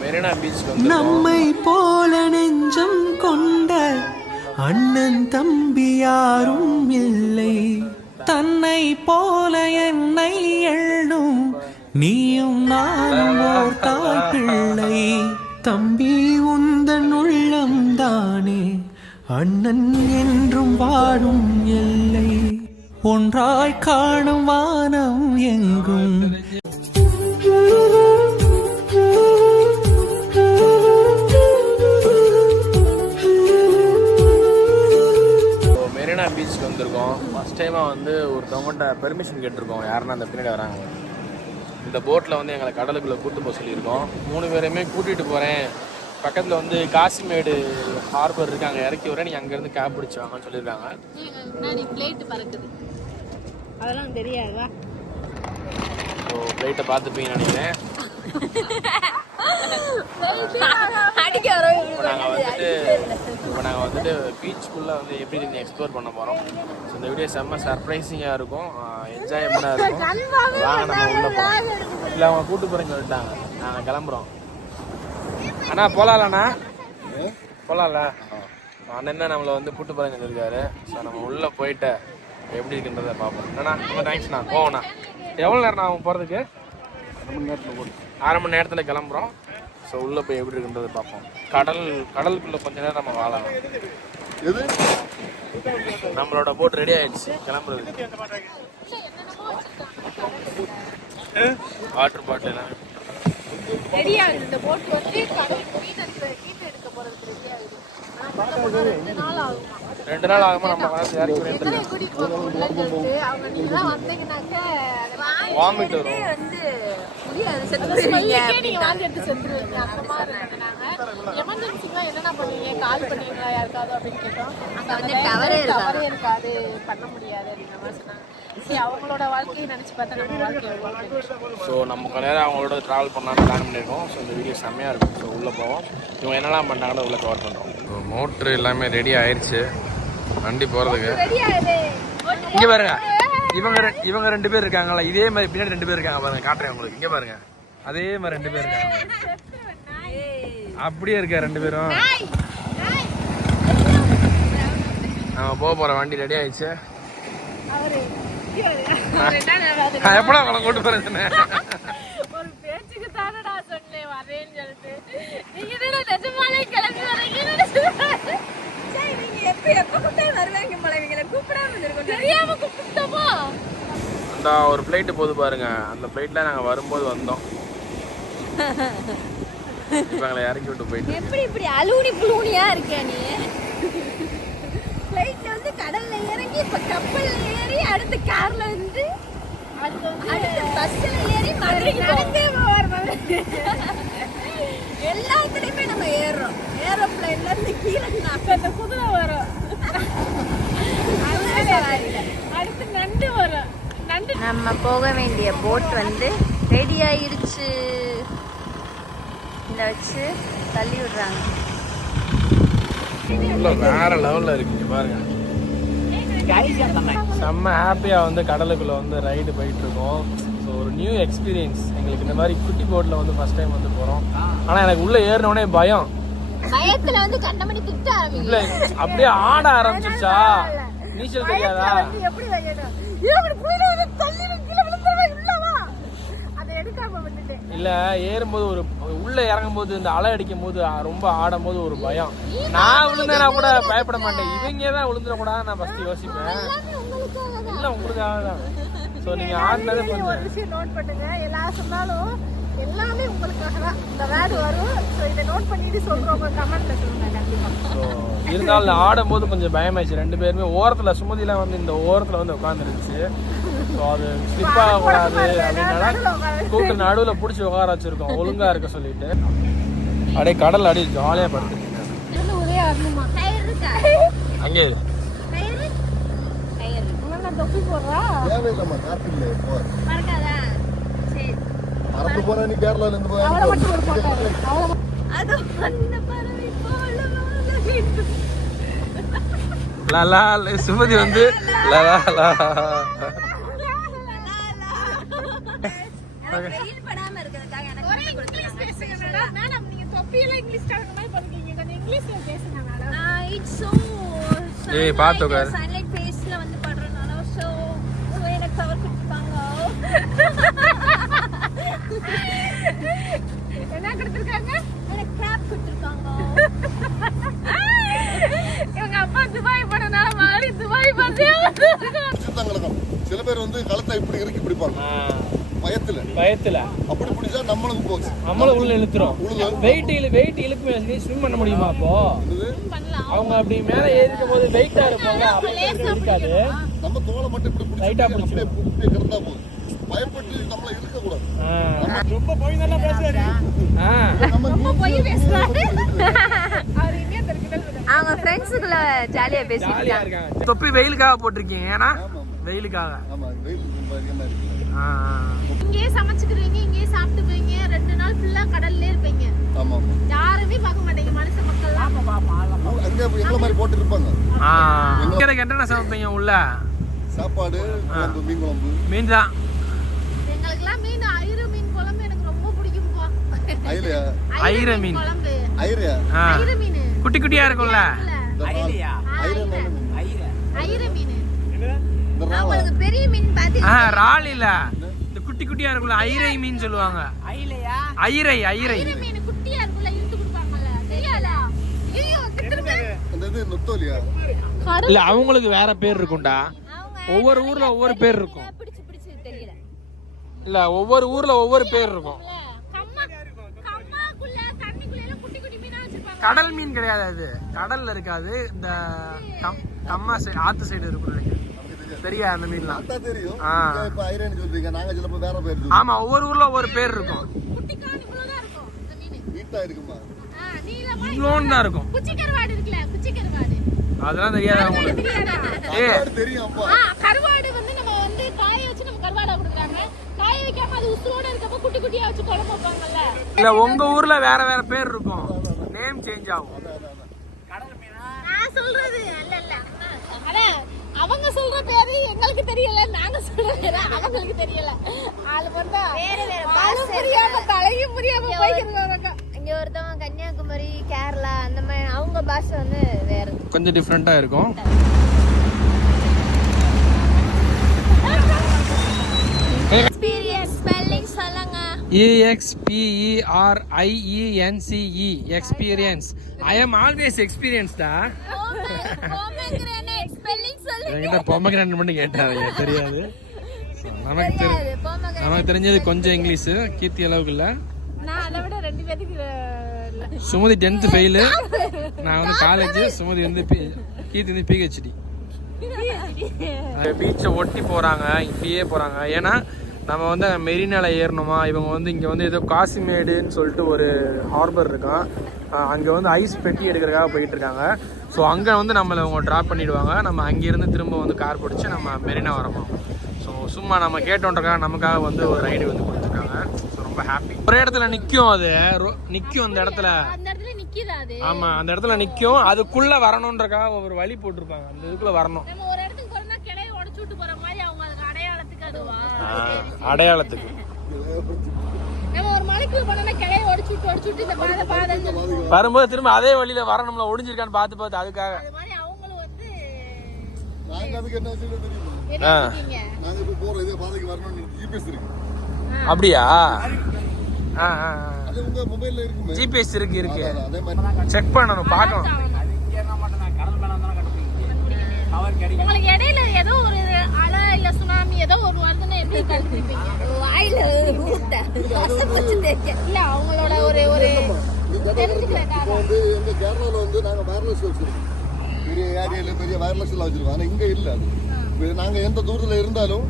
Marina beach வந்து நம்மை போல நெஞ்சம் கொண்ட அண்ணன் தம்பி யாரும் இல்லை, தன்னை போல என்னை எண்ணும் நீயும் நானும் ஓர் தாய் பிள்ளை. தம்பி உந்தன் உள்ளம் தானே அண்ணன் என்றும் வாடும் எல்லை, ஒன்றாய் காணும் வானம் எங்கும். மெரினா பீச்சுக்கு வந்திருக்கோம். ஃபஸ்ட் டைமாக வந்து ஒருத்தவங்கள்ட்ட பெர்மிஷன் கேட்டிருக்கோம், யாருன்னா அந்த பின்னாடி வராங்க. இந்த போட்டில் வந்து எங்களை கடலுக்குள்ளே கூப்பிட்டு போக சொல்லியிருக்கோம். 3 பேரையுமே கூட்டிகிட்டு போகிறேன், பக்கத்தில் வந்து காசிமேடு ஹார்பர் இருக்காங்க, இறக்கி வரேன், நீங்கள் அங்கேருந்து கேப் பிடிச்சாங்கன்னு சொல்லியிருக்காங்க. அதெல்லாம் தெரியாதா? ஸோ ஃப்ளைட்டை பார்த்துப்பீங்கன்னு நினைக்கிறேன். இப்போ நாங்கள் வந்துட்டு பீச்சுக்குள்ளே வந்து எப்படி இருந்து எக்ஸ்ப்ளோர் பண்ண போகிறோம். ஸோ இந்த வீடியோ செம்ம சர்ப்ரைசிங்காக இருக்கும், என்ஜாயபுளாக இருக்கும். வாங்க நம்ம உள்ளே போகிறோம். இல்லை அவங்க கூப்பிட்டு போகிறேன்னு சொல்லிட்டாங்க, நாங்கள் கிளம்புறோம். அண்ணா போகலாம்ண்ணா, போகலாம்ல. அண்ணன் தான் நம்மளை வந்து கூப்பிட்டு போகிறேன்னு சொல்லியிருக்காரு. ஸோ நம்ம உள்ளே போயிட்டு எப்படி இருக்குன்றதை பார்ப்போம். என்னண்ணா ரொம்ப தேங்க்ஸ்ண்ணா. போவோண்ணா. எவ்வளோ நேரம் ஆகும் போகிறதுக்கு? 1/2 மணி நேரத்தில் கிளம்புறோம். ஸோ உள்ளே போய் எப்படி இருக்குன்றதை பார்ப்போம். கடலுக்குள்ளே கொஞ்ச நேரம் நம்ம வாழலாம். நம்மளோட போட் ரெடி ஆயிடுச்சு கிளம்புறது. வாட்டர் பாட்டில் எல்லாம் ரெடி ஆகுது. இந்த போட் வந்து கடலுக்கு மீன் எடுக்க போறதுக்கு ரெடி ஆகுது. 2 நாள் ஆகுமா? 2 நாள் ஆகுமா? நம்ம இறக்கி அவங்க நீங்க தான் வந்தீங்கன்னாக்க வாமிட் வரும். எமர்ஜென்சிக்கா என்னென்ன பண்ணுவீங்க? கால் பண்ணுவீங்களா யாருக்காவது அப்படின்னு கேட்டோம். அங்க வந்து டவரே இருக்காது, பண்ண முடியாது அப்படின்ற மாதிரி சொன்னாங்க. சரி, அவங்களோட வாழ்க்கையை நினைச்சு பார்த்தா நம்ம வாழ்க்கை. ஸோ நம்ம நேரம் அவங்களோட ட்ராவல் பண்ணலாம்னு பிளான் பண்ணியிருக்கோம். ஸோ இந்த வீடியோ செம்மையாக இருக்கும். ஸோ உள்ளே போவோம், இவங்க என்னெல்லாம் பண்ணாங்களோ உள்ளே கவர் பண்ணுறோம். ஸோ மோட்ரு எல்லாமே ரெடி ஆயிடுச்சு வண்டி போகிறதுக்கு. இங்கே பாருங்க, இவங்க 2 பேர் இருக்காங்களா, இதே மாதிரி பின்னாடி 2 பேர் இருக்காங்க பாருங்க, காட்டுறேன் உங்களுக்கு. இங்கே பாருங்க, அதே மாதிரி 2 பேர் இருக்காங்க, அப்படியே இருக்கா 2 பேரும். நம்ம போக போகிற வண்டி ரெடி ஆயிடுச்சு. எப்படா அவளை கூட்டு போறேன் சொன்னேன். ஒரு பேச்சுக்கு தானடா சொன்னேன் வரேன்னு சொல்லிட்டு. நீங்க என்ன நிஜமாலே கிளம்பி வரீங்கன்னு சொல்லுங்க. சரி, நீங்க எப்ப கூப்பிட்டா வருவாங்க போல, இவங்கள கூப்பிடாம இருக்கோம், தெரியாம கூப்பிட்டோமா? அந்த ஒரு ஃப்ளைட் போது பாருங்க, அந்த ஃப்ளைட்ல நாங்க வரும்போது வந்தோம். இப்போ எங்களை இறக்கி விட்டு போயிட்டு. இப்படி அலூனி புலூனியா இருக்க நீ? ஃப்ளைட்ல வந்து கடல்ல இறங்கி, இப்ப கப்பல்ல ஏறி, அடுத்து கார்ல வந்து, அடுத்து பஸ்ல ஏறி மதுரைக்கு நடந்தே போறோம். எல்லாத்துலயுமே நம்ம ஏறுறோம். ஏரோப்ளைன்ல இருந்து கீழே அந்த குதிரை வரும், அடுத்து நண்டு வரும். நம்ம போக வேண்டிய போட் வந்து ரெடி ஆயிடுச்சு. இந்த வச்சு தள்ளி விடுறாங்க. வேற லெவல்ல இருக்கு பாருங்க. செம்ம ஹாப்பியா வந்து கடலுக்குள்ள வந்து ரைடு போயிட்டு இருக்கோம். ஸோ ஒரு நியூ எக்ஸ்பீரியன்ஸ் எங்களுக்கு. இந்த மாதிரி குட்டி போட்ல வந்து ஃபர்ஸ்ட் டைம் வந்து போறோம். ஆனா எனக்கு உள்ள ஏறினோடனே பயம், பயத்துல வந்து கண்ணமணி திட்ட இல்ல அப்படியே ஆட ஆரம்பிச்சிருச்சா. நீச்சல் தெரியாதா? எப்படி வைக்கணும்? இப்படி புயல வந்து தள்ளி கீழ விழுந்துறவே இல்லவா? அதை எடுக்காம வந்துட்டேன். இல்ல ஏறும்போது ஒரு உள்ள இறங்கும் போது இந்த அலை அடிக்கும் போது ரொம்ப ஆடும் போது ஒரு பயம். நான் விழுந்தேனா கூட பயப்பட மாட்டேன், இவங்க தான் விழுந்துட கூடாது நான் ஃபர்ஸ்ட் யோசிப்பேன். இல்ல உங்களுக்காக தான். ஸோ நீங்க ஆடினதே ஒரு விஷயம் நோட் பண்ணுங்க, எல்லாரும் சொன்னாலும் எல்லாமே உங்களுக்காக தான் இந்த வேர்டு வரும். ஸோ இதை நோட் பண்ணிட்டு சொல்றவங்க கமெண்ட்ல சொல்லுங்க கண்டிப்பா. ஸோ இருந்தாலும் ஆடும்போது கொஞ்சம் பயமாயிடுச்சு. 2 பேருமே ஓரத்தில், சுமதிலாம் வந்து இந்த ஓரத்தில் வந்து உட்காந்துருச்சு. ஸோ அது ஸ்லிப் ஆகக்கூடாது அப்படின்னால கூட்டு நடுவில் பிடிச்சி உட்கார வச்சிருக்கோம், ஒழுங்கா இருக்க சொல்லிட்டு. அப்படியே கடல் அடி ஜாலியாக படுத்துருக்கேன். அங்கே தொப்பி போடுறா மறந்து போற நீ கேரளால இருந்து போய் லலா சுமதி வந்து லலா லா. வெயில் படாம இருக்கிறதுக்காக எனக்கு எப்படியெல்லாம் இங்கிலீஷ் கலக்க மாதிரி பண்ணுவீங்க கொஞ்சம் இங்கிலீஷ்ல பேசுங்க மேடம் இட்ஸ் சோ ஏய் பாத்து உட்கார் சன்லைட் ஃபேஸ்ல வந்து படுறனால சோ எனக்கு கவர் கொடுத்தாங்க என்ன கொடுத்திருக்காங்க எனக்கு கேப் கொடுத்திருக்காங்க இவங்க அப்பா துபாய் போனனால மாறி துபாய் பார்த்தே சில பேர் வந்து கழுத்தை இப்படி இறுக்கி பிடிப்பாங்க பயத்துல அப்படி பிடிச்சா நம்மளுக்கு போச்சு நம்மள உள்ள இழுத்துறோம் வெயிட் இழுக்குமே ஸ்விம் பண்ண முடியுமா அப்போ அவங்க அப்படி மேல ஏறிக்கும் போது வெயிட்டா இருப்பாங்க அப்ப இருக்காது நம்ம தோலை மட்டும் இப்படி பிடிச்சி லைட்டா பிடிச்சு அப்படியே கிடந்தா போதும் பயப்பட்டு நம்மள இழுக்க கூடாது ரொம்ப போய் நல்லா பேசுறாரு ரொம்ப போய் பேசுறாரு அவர் இன்னே தெரிஞ்சது அவங்க ஃப்ரெண்ட்ஸ்க்குள்ள ஜாலியா பேசிட்டு இருக்காங்க தொப்பி வெயிலுக்காக போட்டுருக்கீங்க ஏனா வெயிலுக்காக ஆமா வெயில் ரொம்ப அதிகமா இருக்கு இங்கேயே சமைச்சுக்கிறீங்க இங்கேயே சாப்பிட்டு போவீங்க 2 நாள் ஃபுல்லா கடல்ல இருப்பீங்க ஆமா யாருமே பார்க்க மாட்டீங்க மனுஷ மக்கள் அங்க எங்கள மாதிரி போட்டு இருப்பாங்க இங்க என்னென்ன சமைப்பீங்க உள்ள சாப்பாடு குழம்பு மீன் குழம்பு மீன் தான் எங்களுக்குலாம் மீன் ஐர மீன் குழம்பு எனக்கு ரொம்ப பிடிக்கும்பா ஐலையா ஐர மீன் குழம்பு ஐரையா ஐர மீன் குட்டி குட்டியா இருக்கும்ல ஐலையா ஐர மீன் இந்த உங்களுக்கு பெரிய மீன் பாத்தீங்க இறால் இல்ல இந்த குட்டி குட்டியா இருக்கும்ல ஐரை மீன் சொல்லுவாங்க ஐரை ஐர மீன் குட்டியா இருக்கும்ல இழுத்து குடுப்பாங்கல தெரியாதா ஐயோ கிட்டமே அந்த இது நொத்தோலியா இல்ல அவங்களுக்கு வேற பேர் இருக்கும்டா ஒவ்வொரு ஊர்ல ஒவ்வொரு பேர் இருக்கும் பிடிச்சு தெரியல இல்ல ஒவ்வொரு ஊர்ல ஒவ்வொரு பேர் இருக்கும் கம்மாக்குள்ள தண்ணிக்குள்ள எல்லாம் குட்டி குட்டி மீனா வச்சிருப்பாங்க கடல் மீன் கிடையாது அது கடல்ல இருக்காது இந்த கம்மா சைடு ஆத்து சைடு இருக்கும் நினைக்கிறேன் தெரியா அந்த மீன்லாம் பார்த்தா தெரியும் இப்ப ஐரேன்னு சொல்றீங்க நாங்க சிலப்ப வேற பேர் ஆமா ஒவ்வொரு ஊர்ல ஒவ்வொரு பேர் இருக்கும் குட்டி காணி இவ்வளவுதான் இருக்கும் இந்த மீன் நீட்டா இருக்குமா நீலமா இவ்வளோன்னு தான் இருக்கும் குச்சி கருவாடு இருக்குல குச்சி கருவாடு அதெல்லாம் தெரியாது அவங்களுக்கு தெரியும் அப்பா கருவாடு வந்து நம்ம வந்து காய வச்சு நம்ம கருவாடா கொடுக்குறாங்க காய வைக்காம அது உசுரோட இருக்கப்ப குட்டி குட்டியா வச்சு குழம்பு வைப்பாங்கல்ல இல்ல உங்க ஊர்ல வேற வேற பேர் இருக்கும் நேம் சேஞ்ச் ஆகும் நான் சொல்றது இல்ல அட அவங்க சொல்ற பேரு எங்களுக்கு தெரியல நாங்க சொல்ற பேரு அவங்களுக்கு தெரியல ஆளு பார்த்தா வேற வேற பாஷை புரியாம தலையும் புரியாம போயிடுறாங்க இங்க ஒருத்தவங்க கன்னியாகுமரி கேரளா அந்த மாதிரி அவங்க பாஷை வந்து வேற கொஞ்சம் டிஃப்ரெண்டா இருக்கும் எக்ஸ்பீரியன்ஸ் ஸ்பெல்லிங் சொல்லுங்க EXPERIENCE experience I am always experience டா போமகிரானேட் ஸ்பெல்லிங் சொல்லுங்க என்கிட்ட பொமகிரானேட் மட்டும் கேட்டாங்க தெரியாது நமக்கு தெரிஞ்சது கொஞ்சம் இங்கிலீஷ் கீர்த்தி அளவுக்கு இல்ல நான் அதை விட 2 பேருக்கு சுமதி 10th ஃபெயில் நான் வந்து காலேஜ் சுமதி வந்து கீர்த்தி வந்து PhD பீச்சை ஒட்டி போறாங்க இப்படியே போறாங்க ஏன்னா நம்ம வந்து மெரினால ஏறணுமா இவங்க வந்து இங்கே வந்து ஏதோ காசிமேடுன்னு சொல்லிட்டு ஒரு ஹார்பர் இருக்கான் அங்கே வந்து ஐஸ் பெட்டி எடுக்கிறதுக்காக போயிட்டு இருக்காங்க ஸோ அங்கே வந்து நம்மளை அவங்க ட்ராப் பண்ணிவிடுவாங்க நம்ம அங்கேருந்து திரும்ப வந்து கார் பிடிச்சி நம்ம மெரினா வரணும் ஸோ சும்மா நம்ம கேட்டோன்றக்காக நமக்காக வந்து ஒரு ரைடு வந்து கொடுத்துருக்காங்க ஸோ ரொம்ப ஹாப்பி ஒரு இடத்துல நிற்கும் அது நிற்கும் அந்த இடத்துல ஆமாம் அந்த இடத்துல நிற்கும் அதுக்குள்ளே வரணுன்றக்காக ஒரு வழி போட்டிருப்பாங்க அந்த இதுக்குள்ளே வரணும் அடையாளத்துக்கு வரும்போது திரும்ப அதே வழியில வரணும்ல ஒடிஞ்சிருக்கான்னு பார்த்து அதுக்காக நாங்க அதுக்கு என்ன சொல்ல தெரியுமா நாங்க இப்ப போற இதே பாதைக்கு வரணும்னு ஜிபிஎஸ் இருக்கு அப்படியா அது உங்க மொபைல்ல இருக்குமே ஜிபிஎஸ் இருக்கு அதே மாதிரி செக் பண்ணணும் பார்க்கணும் உங்களுக்கு இடையில ஏதோ ஒரு அலை இல்ல சுனாமி ஏதோ ஒரு வருதுன்னு எப்படி கண்டுபிடிப்பீங்க வாயில ஊத்த இல்ல அவங்களோட ஒரு தெரிஞ்சுக்கிறேன் வந்து எங்க கேரளால வந்து நாங்க வயர்லெஸ் வச்சிருக்கோம் பெரிய ஏரியால பெரிய வயர்லெஸ்ல வச்சிருக்கோம் ஆனா இங்க இல்ல அது நாங்க எந்த தூரத்துல இருந்தாலும்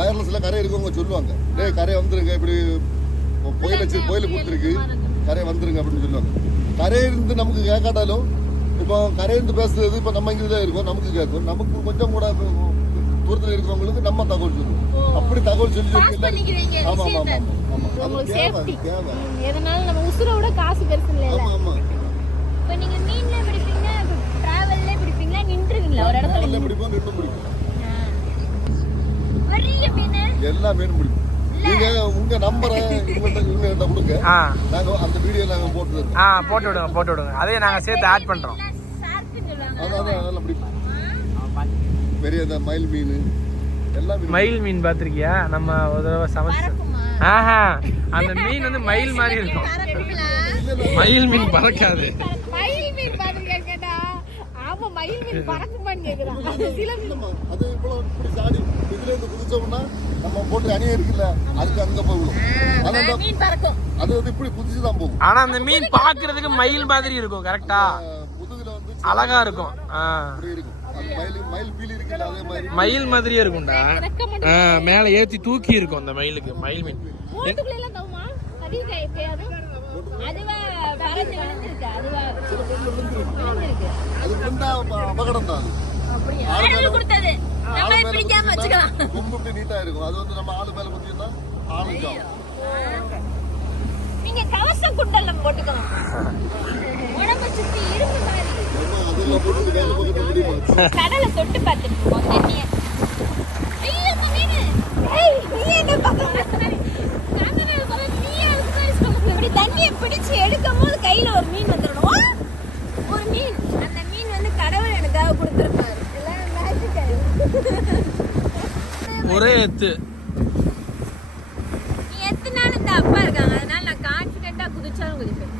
வயர்லெஸ்ல கரை இருக்கவங்க சொல்லுவாங்க டேய் கரை வந்துருங்க இப்படி கோயில் கொடுத்துருக்கு கரை வந்துருங்க அப்படின்னு சொல்லுவாங்க கரையிருந்து நமக்கு கேட்காட்டாலும் இப்போ கரையிருந்து பேசுறது இப்போ நம்ம இங்கே தான் இருக்கோம் நமக்கு கேட்கும் நமக்கு கொஞ்சம் கூட தூரத்தில் இருக்கிறவங்களுக்கு நம்ம தகவல் சொல்லுவோம் அப்படி தகவல் சொல்லி ஆமா ஆமா ஆமா ஆமா உங்களுக்கு சேஃப்டி எதனால நம்ம உசுரோட காசு பெருசு இல்ல ஆமா ஆமா இப்போ நீங்க மீன்ல பிடிப்பீங்க டிராவல்ல பிடிப்பீங்களா நின்றுவீங்களா ஒரு இடத்துல பிடிப்போம் நின்னு பிடிப்போம் வரிய மீன் எல்லா மீனும் பிடிப்போம் நீங்க உங்க நம்பரை இவங்ககிட்ட கொடுங்க. ஆ நாங்க அந்த வீடியோ நாங்க போட்டு விடுங்க. அதே நாங்க சேர்த்து ஆட் பண்றோம். அதான் அப்படி பெரிய மயில் மீன் எல்லாம் மயில் மீன் பாத்திருக்கியா? நம்ம ஒரு தடவை சமைச்சு அந்த மீன் வந்து மயில் மாதிரி இருக்கும். மயில் மீன் பறக்காது. மயில் மீன் பாத்துருக்கேன் கேட்டா ஆமா மயில் மீன் பறக்குமான்னு கேக்குறான். அது இவ்வளவு இப்படி சாடி இதுல இருந்து குதிச்சோம்னா நம்ம போட்டு அணி இருக்குல்ல அதுக்கு அங்க போகும். அது மீன் பறக்கும். அது வந்து இப்படி குதிச்சுதான் போகும். ஆனா அந்த மீன் பாக்குறதுக்கு மயில் மாதிரி இருக்கும். கரெக்டா முதுகுல வந்து அழகா இருக்கும். அப்படி இருக்கும். அது மயில் பீலி இருக்குல்ல அதே மாதிரி மயில் மாதிரியே இருக்கும்டா. மேல ஏத்தி தூக்கி இருக்கும் அந்த மயிலுக்கு. மயில் மீன் போட்டுக்குள்ள எல்லாம் தவுமா கடிக்க எப்பயாவது அதுவா பறந்து விழுந்திருக்கு. அதுவா விழுந்திருக்கு. அது விழுந்தா அபகடம் தான். அப்படியே ஆளு கொடுத்தது நம்ம பிடிக்காம வச்சுக்கலாம். கும்பிட்டு நீட்டா இருக்கும். அது வந்து நம்ம ஆளு மேல குத்தினா ஆளுக்கும். நீங்க கவசம் குண்டலம் போட்டுக்கலாம். உடம்பு சுத்தி இரும்பு மாதிரி. அதெல்லாம் போட்டு வேலை பார்க்க முடியுமா? கடலை தொட்டு பார்த்துட்டு இருக்கோம் தண்ணிய. ஐயோ மீன். ஏய் நீ என்ன பண்ற? இப்படி தண்ணியை பிடிச்சு எடுக்கும்போது கையில ஒரு மீன் வந்துடணும். ஒரு மீன். அந்த மீன் வந்து கடவுள் எனக்காக கொடுத்துருப்பாரு. எல்லாம் மேஜிக். ஒரே எத்து. நீ எத்தனாலும் இந்த அப்பா இருக்காங்க. அதனால நான் கான்ஃபிடென்ட்டா குதிச்சாலும் குதிப்பேன்.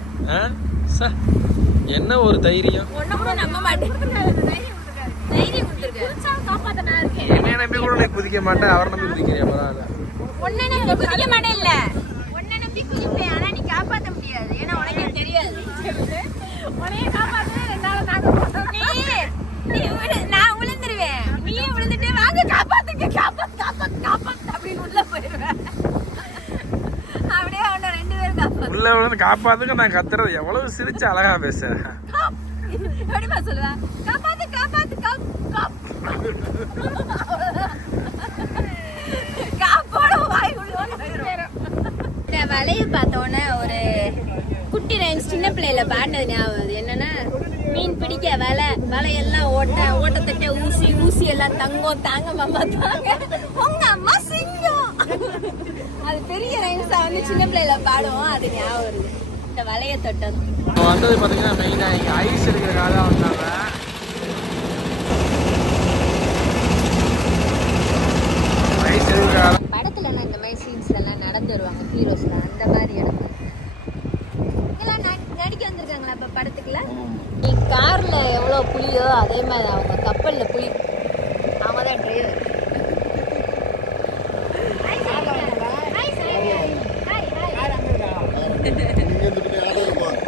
என்ன ஒரு தைரியம். ஒன்னும் கூட நம்ப மாட்டேன். தைரியம் கொடுத்துருக்காரு. குதிச்சாலும் காப்பாத்த நான் இருக்கேன். என்ன நம்பி கூட நீ குதிக்க மாட்டேன். அவரை நம்பி குதிக்கிறியா? பரவாயில்ல. உன்னை நம்பி குதிக்க மாட்டேன். இல்ல உன்னை நம்பி குதிப்பேன். ஆனா நீ காப்பாத்த முடியாது. ஏன்னா உனக்கே தெரியாது. உன்னைய காப்பாத்த ரெண்டால நாங்க போறோம். நீ விடு. நான் விழுந்துருவேன். நீயே விழுந்துட்டே வாங்க காப்பாத்துங்க. காப்பாத்து அப்படின்னு உள்ள போயிடுவேன். அப்படியே அவன ரெண்டு பேரும் காப்பாத்து. உள்ள விழுந்து காப்பாத்துங்க. நான் கத்துறது எவ்வளவு சிரிச்சு அழகா பேசுறேன். எப்படிமா சொல்லுவா? காப்பாத்து காப்போட வாய் உள்ள போயிடும். இந்த வலைய பார்த்தோன்னே ஒரு குட்டி ரைம்ஸ் சின்ன பிள்ளையில பாடினது ஞாபகம். என்னன்னா மீன் பிடிக்க வலையெல்லாம் ஓட்டத்தட்ட ஊசி எல்லாம் தங்கம் தாங்க மாமா தாங்க உங்க அம்மா சிங்கம். அது பெரிய ரைம்ஸா வந்து சின்ன பிள்ளையில பாடுவோம். அது ஞாபகம் வருது. இந்த வலைய தொட்டது வந்தது பாத்தீங்கன்னா மெயினா இங்க ஐஸ் இருக்கிறதுக்காக தான் வந்தாங்க. ஐஸ் இருக்கிற படத்துல இந்த மாதிரி சீன்ஸ் எல்லாம் நடந்து வருவாங்க ஹீரோஸ்ல. அந்த மாதிரி இடம் இதெல்லாம் நடிக்க வந்திருக்காங்களா இப்ப படத்துக்குள்ள? நீ கார்ல எவ்வளவு புளியோ அதே மாதிரி அவங்க கப்பல்ல புளி. அவங்க தான் டிரைவர். நீங்க இந்த ஆளு இருப்பாங்க.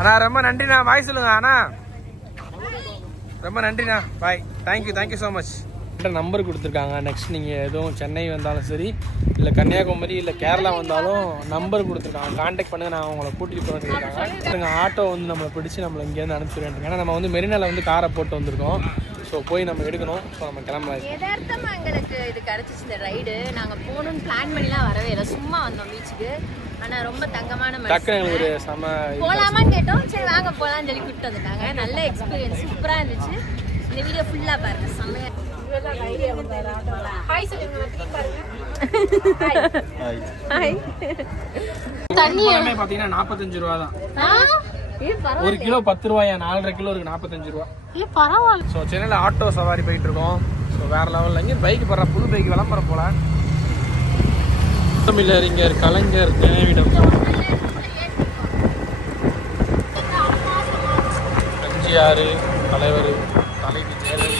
அண்ணா ரொம்ப நன்றிண்ணா. பாய் சொல்லுங்க அண்ணா. ரொம்ப நன்றிண்ணா. Bye. Thank you so much. Number கொடுத்துருக்காங்க. நெக்ஸ்ட் நீங்கள் எதுவும் சென்னை வந்தாலும் சரி இல்லை கன்னியாகுமரி இல்லை கேரளா வந்தாலும் நம்பர் கொடுத்துருக்காங்க. கான்டாக்ட் பண்ணுங்க. நான் உங்களை கூட்டிகிட்டு போகிறேன்னு சொல்லியிருக்காங்க. ஆட்டோ வந்து நம்மளை பிடிச்சி நம்மளை இங்கேருந்து அனுப்பிச்சுடுறேன். ஏன்னா நம்ம வந்து மெரினாவில் வந்து காரை போட்டு வந்திருக்கோம். ஸோ போய் நம்ம எடுக்கணும். ஸோ நம்ம கிளம்பலாம். யதார்த்தமாக எங்களுக்கு இது கிடச்சிச்சு இந்த ரைடு. நாங்கள் போகணுன்னு பிளான் பண்ணிலாம் வரவே இல்லை. சும்மா வந்தோம் பீச்சுக்கு. ஆனால் ரொம்ப தங்கமான டக்குனு எங்களுக்கு ஒரு செம போகலாமான்னு கேட்டோம். சரி வாங்க போகலான்னு சொல்லி கூப்பிட்டு வந்துட்டாங்க. நல்ல எக்ஸ்பீரியன்ஸ் சூப்பராக இருந்துச்சு. இந்த வீடியோ ஃபுல்லாக பாருங்க. செம்மையா தண்ணி பார்த்தீங்கன்னா 45 ரூபா தான். ஒரு கிலோ 10 ரூபாயா? 4.5 கிலோ இருக்கு 45 ரூபா. பரவாயில்ல. ஸோ சென்னையில் ஆட்டோ சவாரி போயிட்டு இருக்கோம். ஸோ வேற லெவலில் இங்கே பைக் போடுற புது பைக் விளம்பரம் போல. தமிழறிஞர் கலைஞர் நினைவிடம், எம்ஜிஆர் தலைவர், தலைவி ஜெயலலிதா.